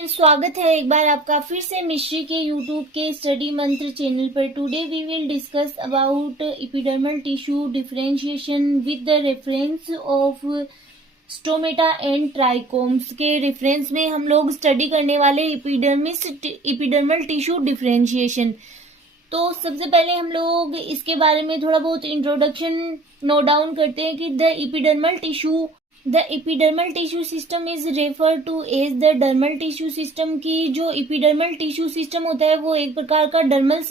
स्वागत है एक बार आपका फिर से मिश्री के यूट्यूब के स्टडी मंत्र चैनल पर। Today we will discuss about epidermal tissue differentiation with the reference of stomata and trichomes. के रेफरेंस में हम लोग स्टडी करने वाले एपिडर्मल टिश्यू डिफरेंशिएशन। तो सबसे पहले हम लोग इसके बारे में थोड़ा बहुत इंट्रोडक्शन नोट डाउन करते हैं कि the epidermal tissue system is refer to as the dermal tissue system. की जो एपिडर्मल टिश्यू सिस्टम होता है वो एक प्रकार का डर्मल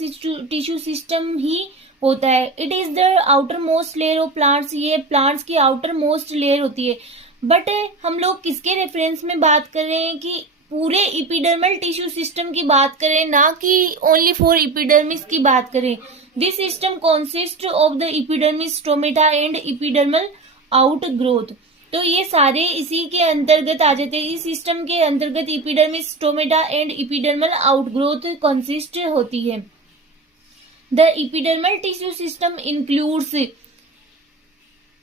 टिश्यू सिस्टम ही होता है। It is the outer most layer of plants. ये प्लांट्स की आउटर मोस्ट लेयर होती है। बट हम लोग किसके रेफरेंस में बात कर रहे हैं कि पूरे एपिडर्मल टिश्यू सिस्टम की बात करें, ना कि ओनली फॉर एपिडर्मिस की बात करें। This system consist of the epidermis, stomata and epidermal outgrowth. तो ये सारे इसी के अंतर्गत आ जाते हैं। इस सिस्टम के अंतर्गत epidermis, stomata and epidermal outgrowth consist होती है। The epidermal tissue system includes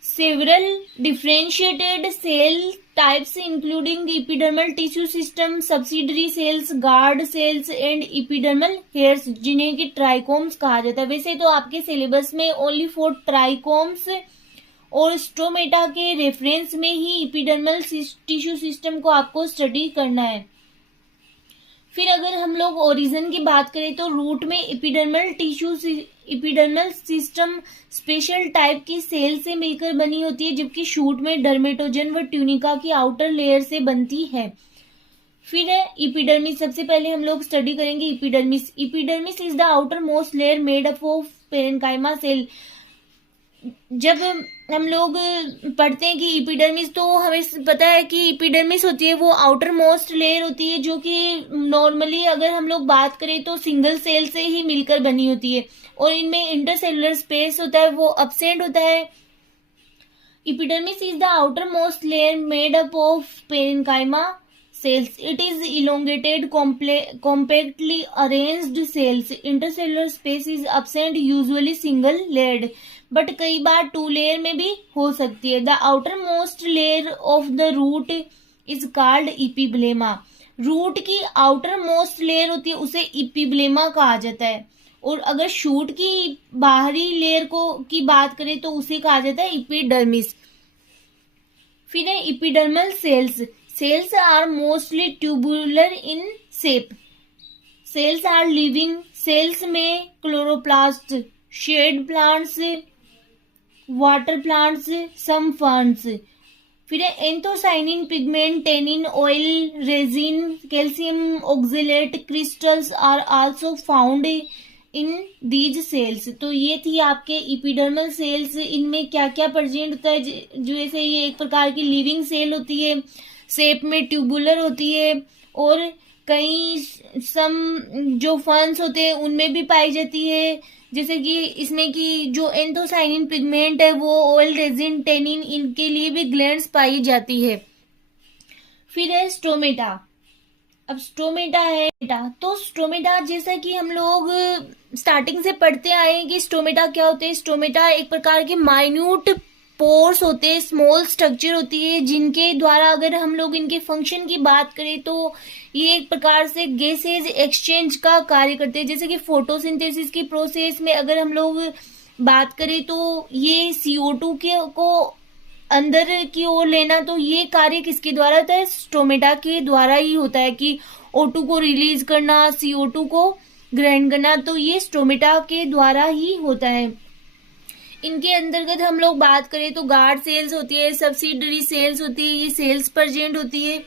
several differentiated cell types including the epidermal tissue system, subsidiary cells, guard cells and epidermal hairs, जिन्हें कि ट्राइकोम्स कहा जाता है। वैसे तो आपके सिलेबस में ओनली फॉर ट्राइकोम्स और स्टोमेटा के रेफरेंस में ही एपिडर्मल टिश्यू सिस्टम को आपको स्टडी करना है। फिर अगर हम लोग ओरिजिन की बात करें तो रूट में एपिडर्मल सिस्टम स्पेशल टाइप की सेल से मिलकर बनी होती है, जबकि शूट में डर्मेटोजन व ट्यूनिका की आउटर लेयर से बनती है। फिर है एपिडर्मिस। सबसे पहले हम लोग स्टडी करेंगे epidermis. Epidermis is the outer most layer made up of parenchyma cell. जब हम लोग पढ़ते हैं कि एपिडर्मिस, तो हमें पता है कि एपिडर्मिस होती है वो आउटर मोस्ट लेयर होती है, जो कि नॉर्मली अगर हम लोग बात करें तो सिंगल सेल से ही मिलकर बनी होती है और इनमें इंटरसेलुलर स्पेस होता है वो एब्सेंट होता है। Epidermis is the outer most layer made up of parenchyma cells. It is elongated, compactly arranged cells. Intercellular space is absent, usually single layered, but कई बार टू लेयर में भी हो सकती है। The outermost layer of the root is called epiblema. Root की outer most layer होती है उसे इपिब्लेमा कहा जाता है। और अगर शूट की बाहरी लेयर की बात करें तो उसे कहा जाता है एपिडर्मिस। फिर है epidermal cells. Cells are mostly tubular in shape. Cells are living cells में chloroplast, shade plants, water plants, some ferns. फिर है anthocyanin, pigment, tannin, oil, resin, calcium oxalate crystals are also found in these cells. तो ये थी आपके epidermal cells. इनमें क्या क्या प्रेजेंट होता है, जैसे ये एक प्रकार की लिविंग सेल होती है, शेप में ट्यूबुलर होती है, और कई सम जो फंस होते हैं उनमें भी पाई जाती है, जैसे कि इसमें की जो एंथोसाइनिन पिगमेंट है वो ऑयल, रेजिन, टेनिन, इनके लिए भी ग्लैंड्स पाई जाती है। फिर है स्टोमेटा। अब स्टोमेटा है तो स्टोमेटा जैसा कि हम लोग स्टार्टिंग से पढ़ते आए हैं कि स्टोमेटा क्या होते हैं। स्टोमेटा एक प्रकार के माइन्यूट पोर्स होते हैं, स्मॉल स्ट्रक्चर होती है, जिनके द्वारा अगर हम लोग इनके फंक्शन की बात करें तो ये एक प्रकार से गैसेज एक्सचेंज का कार्य करते हैं। जैसे कि फोटोसिंथेसिस की प्रोसेस में अगर हम लोग बात करें तो ये CO2 को अंदर की ओर लेना, तो ये कार्य किसके द्वारा होता है? स्टोमेटा के द्वारा ही होता है कि O2 को रिलीज करना, CO2 को ग्रहण करना, तो ये स्टोमेटा के द्वारा ही होता है। इनके अंतर्गत हम लोग बात करें तो गार्ड सेल्स होती है, सब्सिडरी सेल्स होती है, ये सेल्स प्रेजेंट होती है।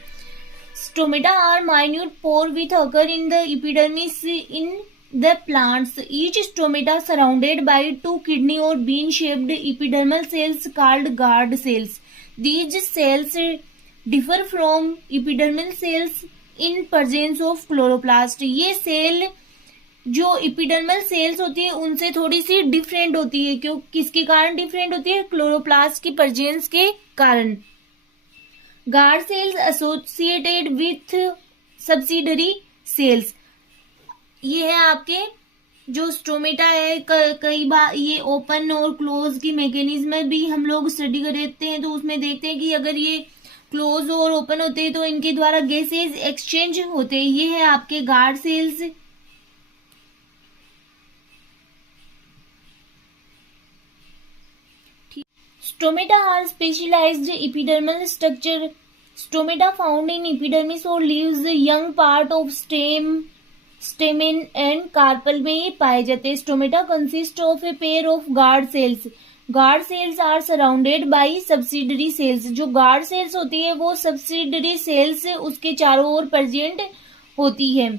Stomata are minute pore with occur in the epidermis in the plants. Each stomata surrounded by two kidney और bean shaped epidermal cells called guard cells. These cells differ from epidermal cells in presence of chloroplast. ये cell जो epidermal cells होती है उनसे थोड़ी सी different होती है। क्यों, किसके कारण डिफरेंट होती है? क्लोरोप्लास्ट की प्रेजेंस के कारण। Guard cells associated with subsidiary cells. ये है आपके जो स्टोमेटा है। कई बार ये ओपन और क्लोज की मैकेनिज्म भी हम लोग स्टडी करते हैं, तो उसमें देखते हैं कि अगर ये क्लोज और ओपन होते हैं तो इनके द्वारा गैसेज एक्सचेंज होते हैं। ये है आपके guard cells. Stomata are specialized epidermal structure. Stomata found in epidermis or leaves, young part of stamen and carpel में ये पाए जाते हैं। Stomata consist of a pair of guard cells. Guard cells are surrounded by subsidiary cells. जो guard cells होती है वो subsidiary cells उसके चारों ओर प्रेजेंट होती है।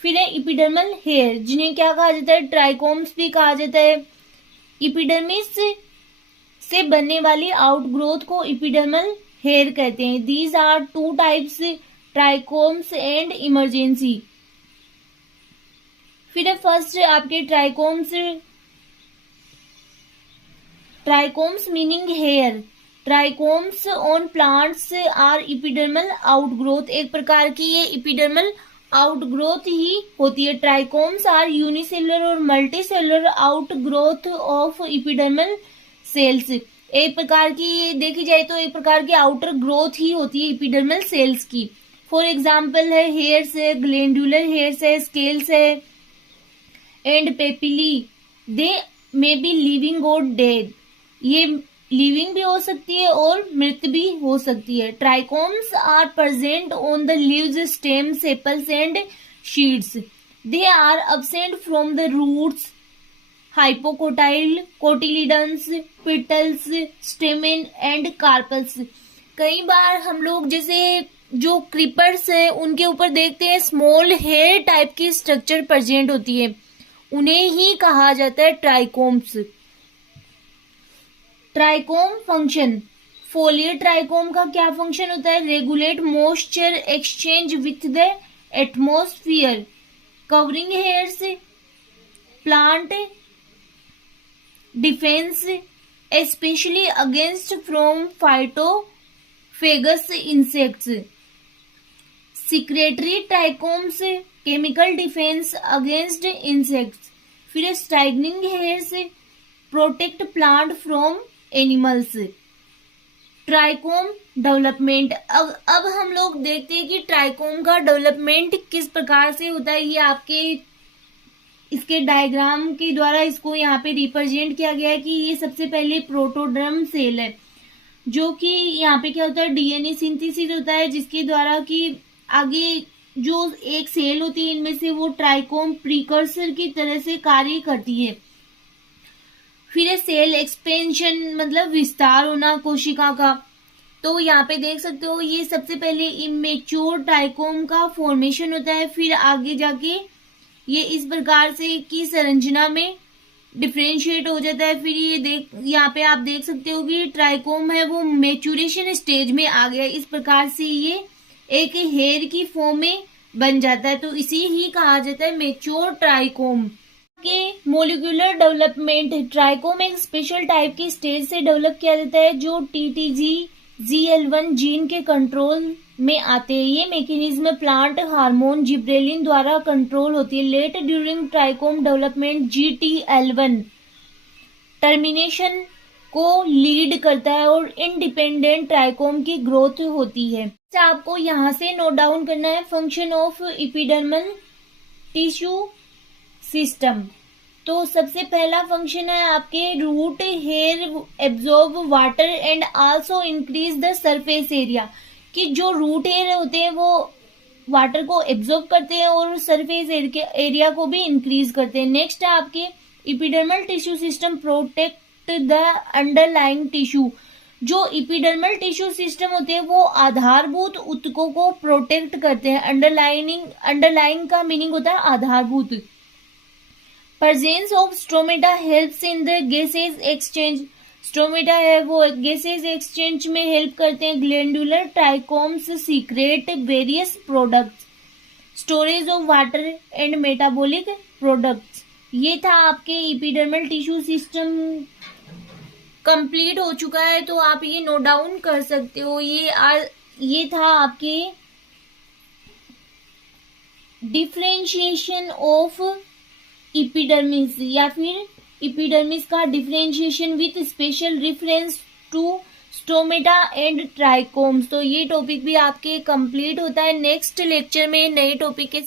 फिर है epidermal hair, जिन्हें क्या कहा जाता है, ट्राइकोम्स भी कहा जाता है। epidermis से बनने वाली आउटग्रोथ को इपिडर्मल हेयर कहते हैं। These are two types, trichomes and emergency. फिर फर्स्ट आपके trichomes. Trichomes meaning hair. Trichomes on plants are epidermal outgrowth. एक प्रकार की ये इपिडर्मल आउटग्रोथ ही होती है। ट्राइकोम्स आर यूनिसेलुलर और multicellular outgrowth of epidermal cells. एक प्रकार की देखी जाए तो एक प्रकार की आउटर ग्रोथ ही होती है इपिडर्मल सेल्स की। फॉर एग्जाम्पल है हेयर्स है, ग्लैंडुलर हेयर्स है, स्केल्स है and papillae. They may be living और डेड। ये लिविंग भी हो सकती है और मृत भी हो सकती है। Trichomes are present on the leaves, stem, sepals and seeds. They are absent from the roots, hypocotyl, cotyledons, petals, stamen and carpels. कई बार हम लोग जैसे जो क्रीपर्स है उनके ऊपर देखते हैं स्मॉल हेयर टाइप की स्ट्रक्चर प्रेजेंट होती है, उन्हें ही कहा जाता है ट्राइकोम्स। Trichome function. फोलियर ट्राइकोम का क्या फंक्शन होता है, regulate moisture exchange with the atmosphere, covering hairs, plant defence especially against from phytophagous insects. Secretory trichomes chemical defense against insects. फिर stinging hairs protect plant from animals. Trichome development. अब हम लोग देखते हैं कि ट्राइकोम का डेवलपमेंट किस प्रकार से होता है। ये आपके इसके डायग्राम के द्वारा इसको यहाँ पे रिप्रेजेंट किया गया है कि ये सबसे पहले प्रोटोडर्म सेल है, जो कि यहाँ पे क्या होता है, डीएनए सिंथेसिस होता है, जिसके द्वारा कि आगे जो एक सेल होती है इनमें से वो ट्राइकोम प्रीकर्सर की तरह से कार्य करती है। फिर सेल एक्सपेंशन मतलब विस्तार होना कोशिका का। तो यहाँ पे देख सकते हो ये सबसे पहले इमेच्योर ट्राइकोम का फॉर्मेशन होता है, फिर आगे जाके ये इस प्रकार से की संरचना में डिफ्रेंशिएट हो जाता है। फिर ये यहाँ पे आप देख सकते हो कि ट्राइकोम है वो मेचुरेशन स्टेज में आ गया। इस प्रकार से ये एक हेयर की फॉर्म में बन जाता है, तो इसी ही कहा जाता है मेच्योर ट्राइकोम। के मोलिकुलर डेवलपमेंट। ट्राइकोम एक स्पेशल टाइप की स्टेज से डेवलप किया जाता है जो TTG/GL1 जीन के कंट्रोल में आते हैं। ये मैकेनिज्म प्लांट हार्मोन जिब्रेलिन द्वारा कंट्रोल होती है। Late during trichome development GTL1 termination को लीड करता है और इंडिपेंडेंट ट्राइकोम की ग्रोथ होती है। आपको यहाँ से नोट डाउन करना है function of epidermal tissue system. तो सबसे पहला फंक्शन है आपके root hair absorb water and also increase the surface area, कि जो रूट हेयर होते हैं वो वाटर को एब्जॉर्ब करते हैं और सरफेस एरिया को भी इंक्रीज करते हैं। नेक्स्ट है आपके epidermal tissue system protect the underlying tissue. जो एपिडर्मल टिश्यू सिस्टम होते हैं वो आधारभूत ऊतकों को प्रोटेक्ट करते हैं। अंडरलाइंग का मीनिंग होता है आधारभूत। Presence of stomata helps in the gases exchange. Stomata है वो गैसेज एक्सचेंज में हेल्प करते हैं। Glandular trichomes secret various products, storage of water and metabolic products. ये था आपके एपिडर्मल टिश्यू सिस्टम कंप्लीट हो चुका है, तो आप ये नोट डाउन कर सकते हो। ये था आपके डिफरेंशिएशन ऑफ एपिडर्मिस या फिर एपिडर्मिस का differentiation with special reference to stomata and trichomes. तो ये टॉपिक भी आपके कंप्लीट होता है। नेक्स्ट लेक्चर में नए टॉपिक के